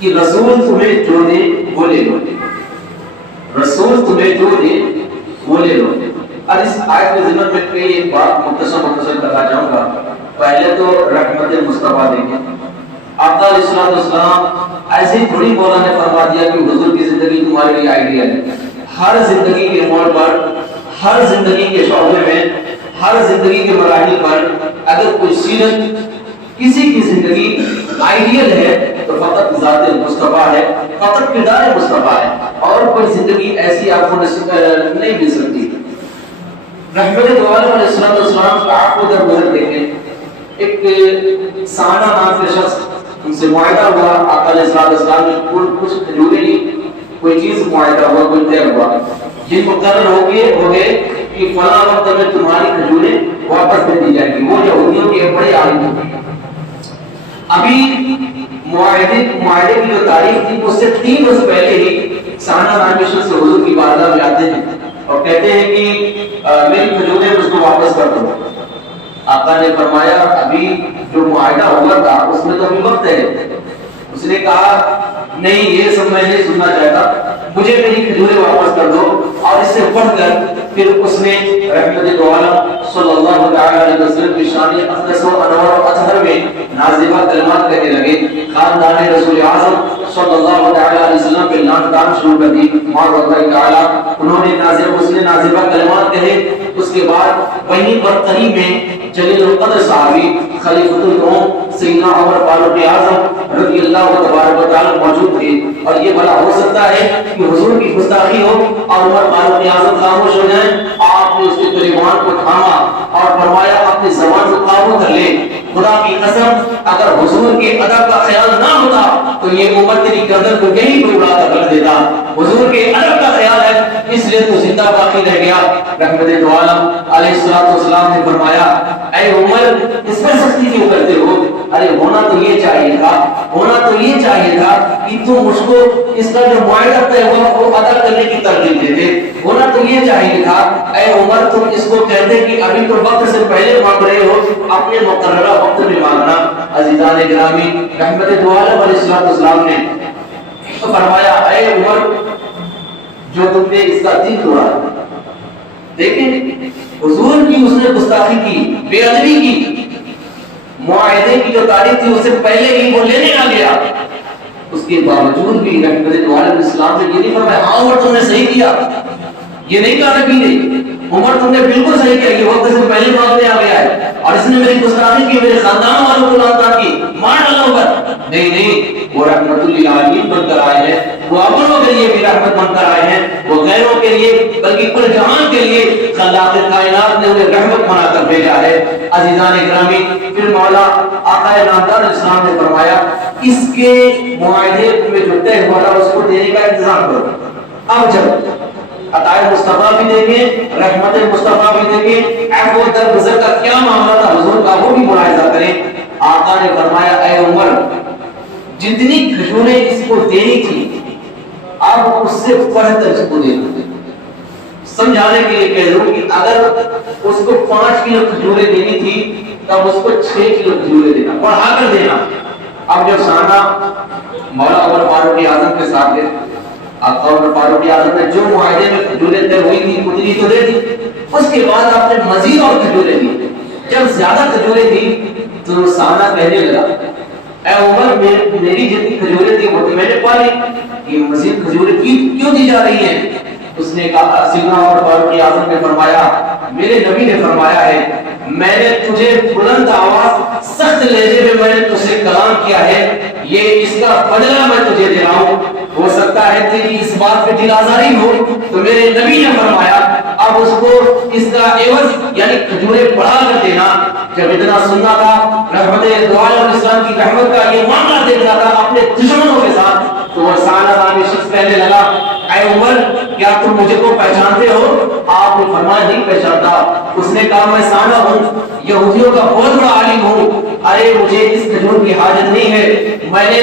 کہ رسول تمہیں جو دے وہ لے لو، رسول تمہیں جو دے وہ لے لو۔ اور اس آیت کے ضمن میں کئی ایک بات مختصر کرنا چاہوں گا۔ پہلے تو رحمت مصطفیٰ دیکھیں، آقا علیہ الصلوۃ والسلام ایسے ہی تھوڑی مولا نے فرما دیا کہ حضور کی زندگی تمہارے لیے آئیڈیل ہے۔ ہر زندگی کے موڑ پر، ہر زندگی کے شعبے میں، ہر زندگی کے مراحل پر اگر کوئی سیرت کسی کی زندگی آئیڈیل ہے تو فقط ذات مصطفیٰ ہے، فقط کردار مصطفیٰ ہے، اور کوئی زندگی ایسی آپ کو نہیں مل سکتی۔ رحمت دو عالم علیہ السلام کا آپ کو در گزر دیکھیں، ایک سانہ نام کے شخص، ان سے معاہدہ ہوا، آقا علیہ السلام نے کچھ کھجوریں لی، کوئی چیز معاہدہ ہوا، کوئی طے ہوا، یہ مقرر ہو گئے کہ فلاں وقت میں تمہاری کھجوریں واپس دے دی جائیں گی۔ وہ یہودیوں کے بڑے عالم تھے۔ ابھی معاہدے کی جو تاریخ تھی اس سے 3 روز پہلے ہی سانہ نام کے شخص حضور کی بارگاہ میں آتے ہیں اور کہتے ہیں کہ میری کھجوریں مجھ کو واپس کر دو۔ آقا نے فرمایا ابھی جو معاہدہ ہوا تھا اس میں تو ابھی وقت ہے۔ اس نے کہا نہیں، یہ سب میں نہیں سننا چاہتا، مجھے میری کھجوریں واپس کر دو۔ اور اس سے پڑھ کر پھر اس نے رحمت دو عالم صلی اللہ علیہ وسلم کی شان اقدس و انوار و اطہر میں نازیبہ کلمات کہنے لگے۔ خاندان رسول اعظم صلی اللہ علیہ وسلم پہ لعنت دان شروع کر دی، مار اللہ تعالی۔ انہوں نے نازیبہ کلمات کہے۔ اس کے بعد وہیں پر قریب میں جلیل القدر صحابی خلیفۃ القوم سیدنا عمر فاروق اعظم رضی اللہ تبارک و تعالی موجود تھے، اور یہ بھلا ہو سکتا ہے کہ حضور کی گستاخی ہو اور عمر فاروق اعظم خاموش ہو جائیں؟ آپ نے اس کے کلمات کو تھاما اور فرمایا اپنی زبان کو قابو کر لے، خدا کی قسم اگر حضور کے ادب کا خیال نہ ہوتا تو یہ عمر تیری گردن کو یہیں پہ اڑا کر رکھ دیتا۔ حضور کے ادب کا خیال ہے اس لیے تو زندہ باقی رہ گیا۔ رحمت دو عالم علیہ السلام نے فرمایا اے عمر اس پر سختی کیوں کرتے ہو؟ ارے ہونا تو یہ چاہیے تھا کہ تم مجھ کو اس کا جو معاہدہ طے ہوا وہ ادا کرنے کی ترغیب دیتے۔ ہونا تو یہ چاہیے تھا اے عمر تم اس کو کہتے کہ ابھی تو وقت سے پہلے مانگ رہے ہو، اپنے مقررہ وقت میں مانگنا۔ عزیزان گرامی، رحمت دو عالم علیہ السلام نے فرمایا اے عمر جو تم نے اس کا دل توڑا، دیکھیں حضور کی اس نے گستاخی کی، بے ادبی کی، معاہدے کی جو تاریخ تھی اس سے پہلے ہی وہ لینے آ گیا۔ اس کے باوجود بھی رحمت دو عالم اسلام نے یہ نہیں فرمایا ہاں عمر تم نے صحیح کیا، یہ نہیں کہا نبی نے عمر تم نے بالکل صحیح کیا، یہ وقت سے پہلے مانگنے آ گیا ہے اور اس نے میری گستاخی کی، میرے خاندان والوں کو لعنت کی، مار ڈالا عمر۔ نہیں، وہ رحمت للعالمین بن کر آئے ہیں، وہ اپنوں کے لیے بھی رحمت بن کر آئے ہیں، وہ غیروں کے لیے بلکہ کل جہان کے لیے خلاق کائنات نے انہیں رحمت بنا کر بھیجا ہے۔ عزیزان گرامی، پھر مولا آقا نامدار اسلام نے فرمایا اس کے معاہدے میں جو طے ہوا تھا اس کو دینے کا انتظام کرو۔ اب جب عطائے مصطفیٰ بھی دیکھیں، رحمت مصطفیٰ بھی دیکھیں، عفو در گزر کا کیا معاملہ تھا حضور کا وہ بھی ملاحظہ کریں۔ آقا نے فرمایا اے عمر جتنی کھجوریں اس کو دینی تھی اب اس سے بڑھتر اس کو دے دو۔ سمجھانے کے لیے کہہ دوں کہ اگر اس کو 5 کلو کھجوریں دینی تھی تب اس کو 6 کلو کھجوریں دینا، بڑھا کر دینا۔ اب جب سانہ مولا عمر فاروق اعظم کے ساتھ ہے، آقا عمر فاروق اعظم نے جو معاہدے میں کھجوریں طے ہوئی تھی اتنی تو دے دی، اس کے بعد آپ نے مزید اور کھجوریں دی۔ جب زیادہ کھجوریں دی تو سانہ کہنے لگا اے عمر میری جتنی کھجوریں تھی وہ تو میں نے پا لی، یہ مزید کھجوریں کیوں دی جا رہی ہیں؟ اس نے کہا سیدنا عمر فاروق اعظم نے فرمایا میرے نبی نے فرمایا ہے میں نے تجھے بلند آواز سخت لہجے میں میں نے تجھ سے کلام کیا ہے، یہ اس کا بدلہ میں تجھے دے رہا ہوں۔ ہو سکتا ہے تیری اس بات پہ دل آزاری ہو تو میرے نبی نے فرمایا اب اس کو اس کا عوض یعنی کھجوریں بڑھا کر دینا۔ جب اتنا سننا تھا رحمت دو عالم اسلام کی رحمت کا یہ معاملہ دیکھنا تھا اپنے دشمنوں کے ساتھ تو وہ سانہ نامی شخص کہنے لگا اے عمر کیا تم مجھے کو پہچانتے ہو؟ آپ نے فرمایا نہیں پہچانتا۔ اس نے کہا میں سانہ ہوں، یہودیوں کا بہت بڑا عالم ہوں، ارے مجھے اس کھجور کی حاجت نہیں ہے، میں نے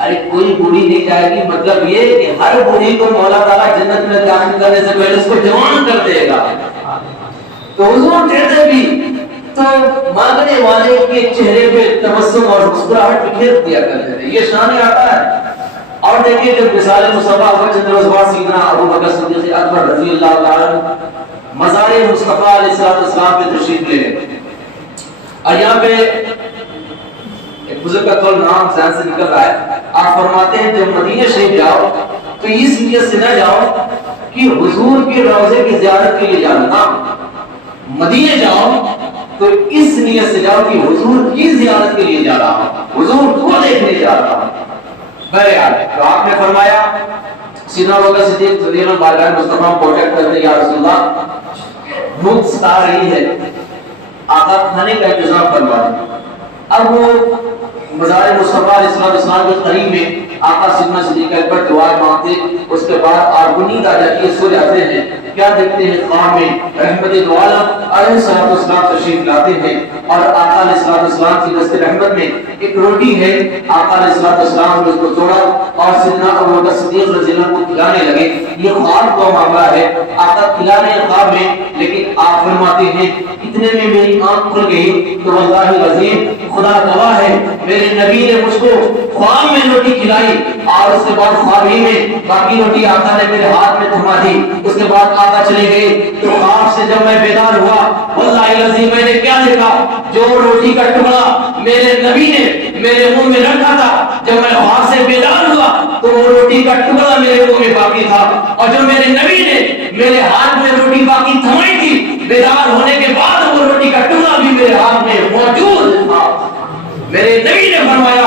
ارے کوئی بوڑھی نہیں جائے گی، مطلب یہ کہ ہر بوڑھی کو مولا تعالیٰ جنت میں داخل کرنے سے پہلے اس کو جوان کر دے گا۔ تو حضور کہتے بھی تو مانگنے والے کے چہرے پہ تبسم اور مسکراہٹ بکھیر دیا کرتے تھے، یہ شان آتا ہے۔ اور دیکھیے جب مثال مصطفیٰ ہوا چند روز بعد سیدنا ابو بکر صدیق اکبر رضی اللہ تعالیٰ مزار مصطفیٰ علیہ السلام پہ تشریف لے گئے، اور یہاں پہ ایک بزرگ کا قول نام ذہن سے نکل رہا ہے، آپ فرماتے ہیں جب مدینہ شریف جاؤ تو اس نیت سے نہ جاؤ کہ حضور کے روضے کی زیارت کے لیے جانا، مدینہ جاؤ تو اس نیت سے جاؤ کہ حضور کی زیارت کے لیے جا رہا ہوں، حضور کو دیکھنے جا رہا ہوں۔ بہرحال تو آپ نے فرمایا سیدنا ابو بکر صدیق رضی اللہ بارگاہ مصطفیٰ کو کانٹیکٹ کرتے یا رسول اللہ بھوک ستا رہی ہے، آقا کھانے کا انتظام فرما دیں۔ اب وہ مزار مصطفیٰ علیہ السلام کے قریب میں آقا سیدنا صدیق اکبر دعا مانگتے، اس کے بعد آپ نیند آ جاتی ہے، سو جاتے ہیں، کیا دیکھتے ہیں خواب میں رحمت دو عالم علیہ السلام تشریف لاتے ہیں، اور آقا علیہ السلام کی دست رحمت میں ایک روٹی ہے، آقا علیہ السلام نے اس کو توڑا اور سیدنا ابو بکر صدیق رضی اللہ عنہ کو کھلانے لگے۔ یہ خواب کا معاملہ ہے، آقا کھلانے خواب میں، لیکن آپ فرماتے ہیں اتنے میں میری آنکھ کھل گئی تو واللہ العظیم خدا گواہ ہے میرے نبی نے مجھ کو خواب میں روٹی کھلائی، اور اس کے بعد خواب ہی میں باقی روٹی آقا نے میرے ہاتھ میں تھما دی۔ اس کے بعد آقا چلے گئے تو خواب سے جب میں بیدار ہوا واللہ العظیم میں نے کیا دیکھا، جو روٹی کا ٹکڑا میرے نبی نے میرے منہ میں رکھا تھا، جب میں خواب سے بیدار ہوا تو وہ روٹی کا ٹکڑا میرے منہ میں باقی تھا، اور جو میرے نبی نے میرے ہاتھ میں روٹی باقی تھمائی تھی، بیدار ہونے کے بعد وہ روٹی کا ٹکڑا بھی میرے ہاتھ میں موجود تھا۔ میرے نبی نے فرمایا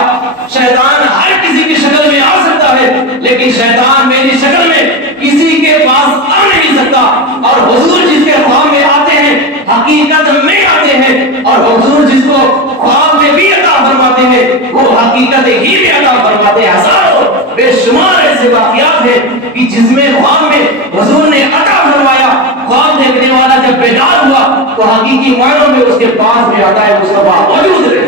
شیطان ہر کسی کی شکل میں آ سکتا ہے، لیکن شیطان میری شکل میں کسی کے پاس آ نہیں سکتا، اور حضور جس کے خواب میں آتے ہیں حقیقت میں آتے ہیں، اور حضور جس کو خواب میں بھی عطا فرماتے ہیں وہ حقیقت ہی میں عطا فرماتے ہیں۔ ہزاروں بے شمار ایسے واقعات ہیں کہ جس میں خواب میں حضور نے عطا فرمایا، خواب دیکھنے والا جب بیدار ہوا تو حقیقی معنوں میں اس کے پاس میں عطا مصطفیٰ موجود رہی۔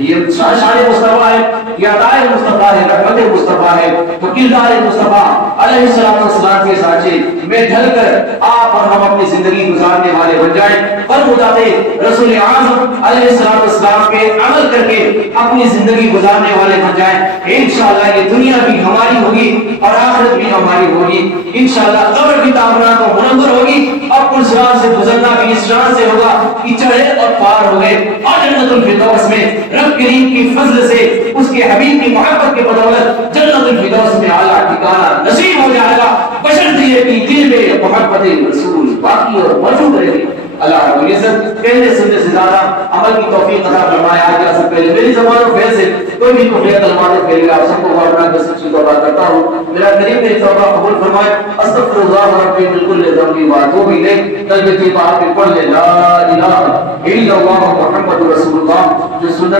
یہ شان مصطفیٰ ہے، یہ عطا مصطفیٰ ہے، رحمت مصطفیٰ ہے، تو کردار مصطفیٰ علیہ السلام کے ساتھ میں ڈھل کر آپ اور ہم اپنی زندگی گزارنے والے بن جائیں، اور مطابق رسول اعظم علیہ السلام کے عمل کر کے اپنی زندگی گزارنے والے بن جائیں۔ انشاءاللہ یہ دنیا بھی ہماری ہوگی اور آخرت بھی ہماری ہوگی، انشاءاللہ قبر کی تعمیرات و منور ہوگی، اور پل صراط سے گزرنا بھی اس شان سے ہوگا کہ چڑھے اور پار ہو گئے، اور جنت الفردوس میں رب کریم کی فضل سے اس کے حبیب کی محبت کے بدولت جنت الفردوس میں اعلیٰ ٹھکانہ نصیب ہو جائے گا، بشرطیہ کہ دل میں محبت رسول باقی اور موجود رہے گی۔ اللہ رب العزت کہنے سننے سے زیادہ عمل کی توفیق عطا فرمائے۔ آج یا سب پہلے میری زبان و فیل سے کوئی بھی کفریت کلمات پھیلے آپ سب کو غفران کا سچی توبہ کرتا ہوں، میرا کریم نے توبہ قبول فرمائے۔ استغفر اللہ ربی من کل ذنب واتوب الیہ۔ تجدید پاک پڑھ لے لا الہ الا اللہ محمد رسول اللہ، جو سنت